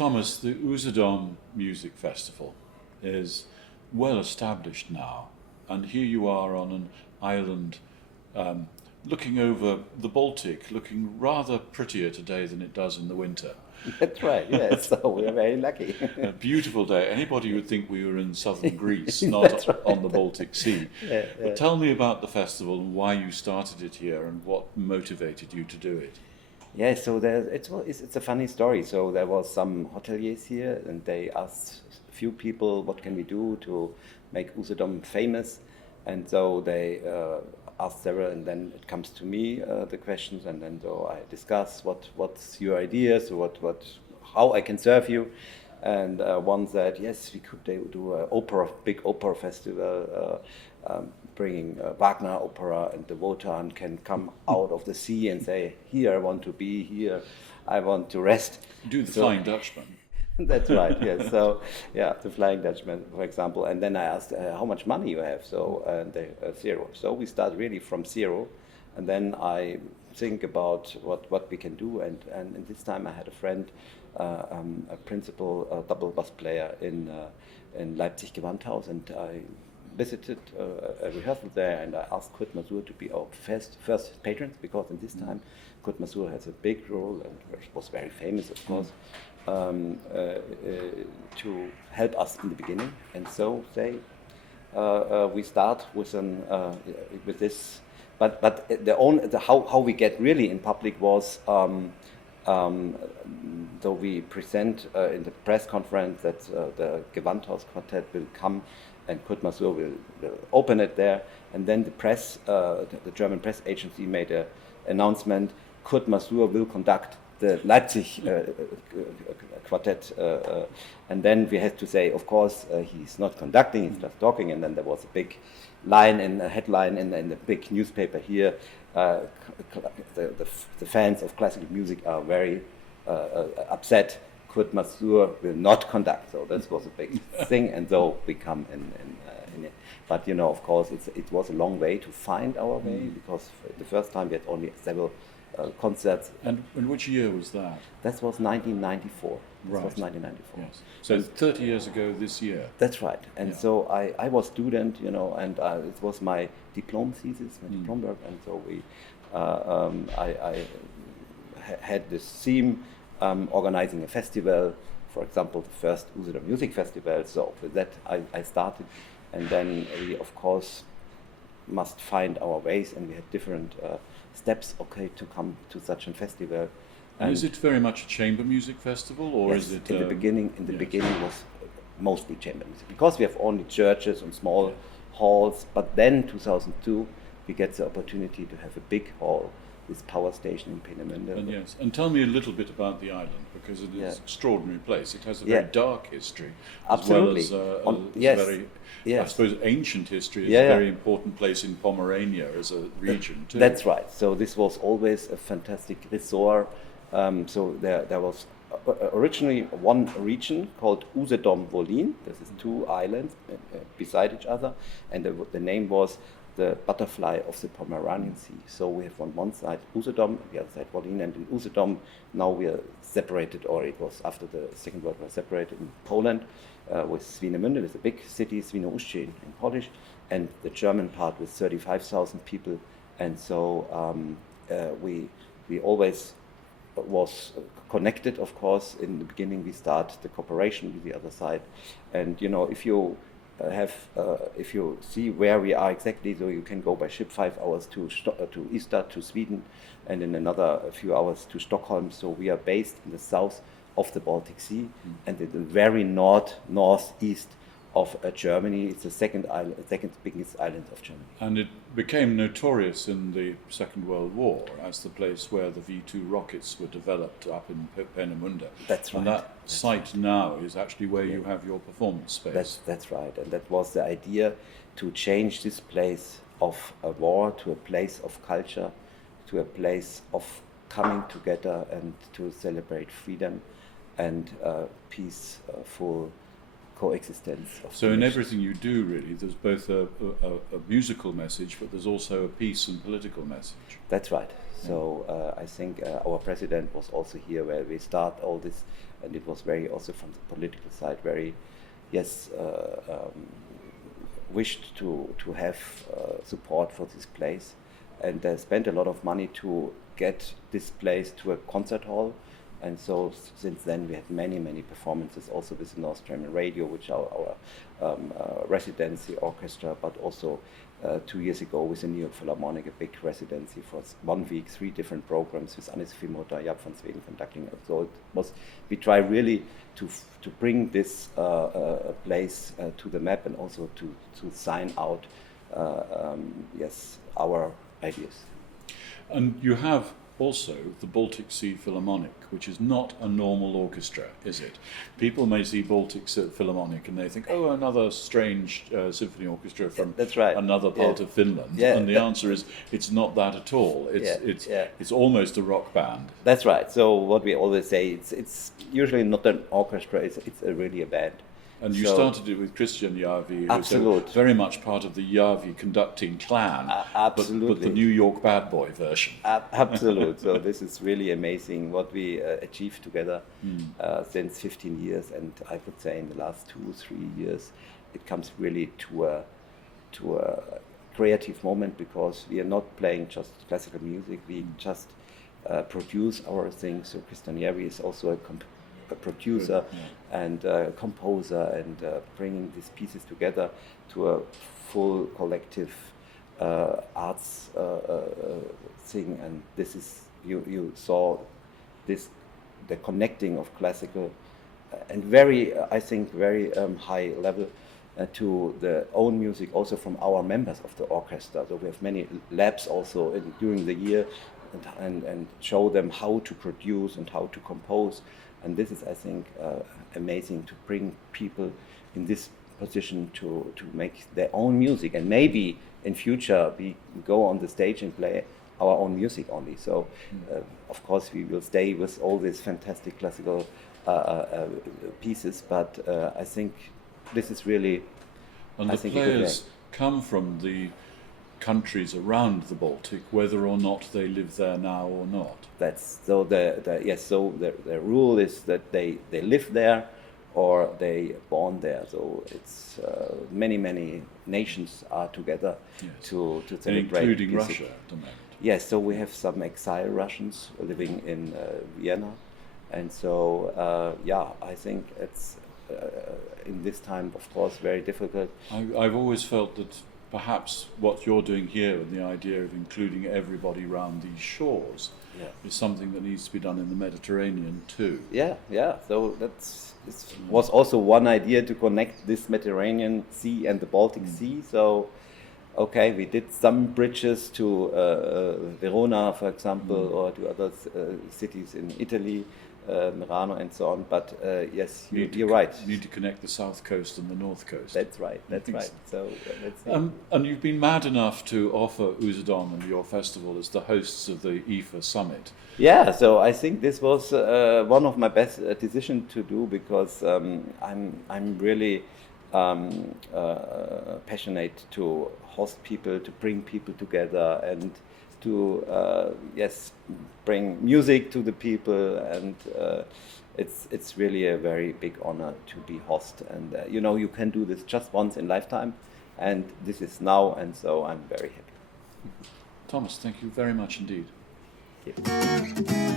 Thomas, the Usedom Music Festival is well established now, and here you are on an island looking over the Baltic, looking rather prettier today than it does in the winter. That's right, yes, so we're very lucky. A beautiful day. Anybody would think we were in southern Greece, not right. on the Baltic Sea. Yeah. But tell me about the festival and why you started it here and what motivated you to do it. Yeah, so it's a funny story. So there was some hoteliers here, and they asked a few people, what can we do to make Usedom famous? And so they asked several, and then it comes to me, the questions, and then so I discuss what's your ideas, how I can serve you. And one said, yes, we could do a big opera festival, bringing Wagner opera, and the Wotan can come out of the sea and say, here I want to be, here I want to rest. Do the Flying Dutchman. That's right, yes. So, yeah, the Flying Dutchman, for example. And then I asked how much money you have. So, and they zero. So we start really from zero. And then I think about what we can do. And this time I had a friend, a principal double bass player in Leipzig Gewandhaus. And I visited a rehearsal there. And I asked Kurt Masur to be our first patrons, because in this time Kurt Masur has a big role and was very famous, of course. To help us in the beginning, and so we start with this. But how we get really in public was so we present in the press conference that the Gewandhaus Quartet will come, and Kurt Masur will open it there, and then the press, the German press agency made an announcement: Kurt Masur will conduct the Leipzig quartet, and then we had to say, of course, he's not conducting, he's just talking. And then there was a big headline in the big newspaper here. The fans of classical music are very upset. Kurt Masur will not conduct. So this was a big thing, and so we come in it. But of course, it was a long way to find our way, because the first time we had only several concerts. And in which year was that? That was 1994. Right. This was 1994. Yes. So 30 years ago this year. That's right. And so I was student, and it was my diploma thesis, my diploma work, and so I had this theme, organizing a festival, for example, the first Usedom Music Festival. So with that I started, and then we of course must find our ways, and we had different steps, to come to such a festival. And is it very much a chamber music festival, or yes, is it? In the beginning was mostly chamber music, because we have only churches and small halls. But then 2002, we get the opportunity to have a big hall, this power station in Peenemünde. And yes, and tell me a little bit about the island, because it is an extraordinary place. It has a very dark history, absolutely, as well as very. I suppose ancient history is a very important place in Pomerania as a region too. That's right. So this was always a fantastic resort. So there was originally one region called Usedom Wolin. This is two islands beside each other, and the name was the butterfly of the Pomeranian Sea. So we have on one side Usedom, on the other side Wolin, and in Usedom now we are separated, or it was after the Second World War, separated in Poland. With Swinemünde, with a big city, Świnoujście in Polish, and the German part with 35,000 people. And so we always was connected, of course. In the beginning we start the cooperation with the other side, and if you if you see where we are exactly, so you can go by ship 5 hours to Ystad, to Sweden, and in another few hours to Stockholm. So we are based in the south of the Baltic Sea, and in the very northeast of Germany. It's the second biggest island of Germany. And it became notorious in the Second World War as the place where the V2 rockets were developed up in Peenemünde. That's right. And that site now is actually where you have your performance space. That's right. And that was the idea, to change this place of a war to a place of culture, to a place of coming together and to celebrate freedom and peaceful coexistence. So in everything you do, really, there's both a musical message, but there's also a peace and political message. That's right. So I think our president was also here, where we start all this and it was very also from the political side very, yes, wished to have support for this place, and spent a lot of money to get this place to a concert hall. And so since then we had many performances also with the North German Radio, which are our residency orchestra, but also 2 years ago with the New York Philharmonic, a big residency for 1 week, 3 different programs with Anne-Sophie Mutter, Jaap van Zweden conducting. So it was, we try really to bring this place to the map, and also to sign out yes, our ideas. And you have also the Baltic Sea Philharmonic, which is not a normal orchestra, is it? People may see Baltic Sea Philharmonic and they think, oh, another strange symphony orchestra from That's right. another part of Finland. Yeah. And the answer is, it's not that at all. It's almost a rock band. That's right. So what we always say, it's usually not an orchestra, it's really a band. And you started it with Christian Järvi, who's very much part of the Järvi conducting clan, absolutely. But the New York bad boy version. Absolutely. So this is really amazing what we achieved together since 15 years, and I would say in the last 2-3 years, it comes really to a creative moment, because we are not playing just classical music. We just produce our things. So Christian Järvi is also a producer and composer, and bringing these pieces together to a full collective arts thing. And this is, you saw this, the connecting of classical and very, I think, very high level to the own music also from our members of the orchestra. So we have many labs also during the year, and show them how to produce and how to compose. And this is, I think, amazing to bring people in this position to make their own music. And maybe in future we go on the stage and play our own music only. So, of course, we will stay with all these fantastic classical pieces. But I think this is really... And the players come from the countries around the Baltic, whether or not they live there now or not. That's so the rule is that they live there or they born there. So it's many nations are together to celebrate, including Russia at the moment. Yes, so we have some exile Russians living in Vienna, and so I think it's in this time, of course, very difficult. I've always felt that perhaps what you're doing here, and the idea of including everybody around these shores, is something that needs to be done in the Mediterranean too. Yeah. So this was also one idea, to connect this Mediterranean Sea and the Baltic Sea. So, okay, we did some bridges to Verona, for example, or to other cities in Italy, Merano and so on. But yes, you're right. You need to connect the south coast and the north coast. That's right. So and you've been mad enough to offer Usedom and your festival as the hosts of the EFA Summit. Yeah, so I think this was one of my best decisions to do, because I'm really passionate to host people, to bring people together, and to bring music to the people, and it's really a very big honor to be host. And you can do this just once in lifetime, and this is now, and so I'm very happy. Thomas, thank you very much indeed. Thank you.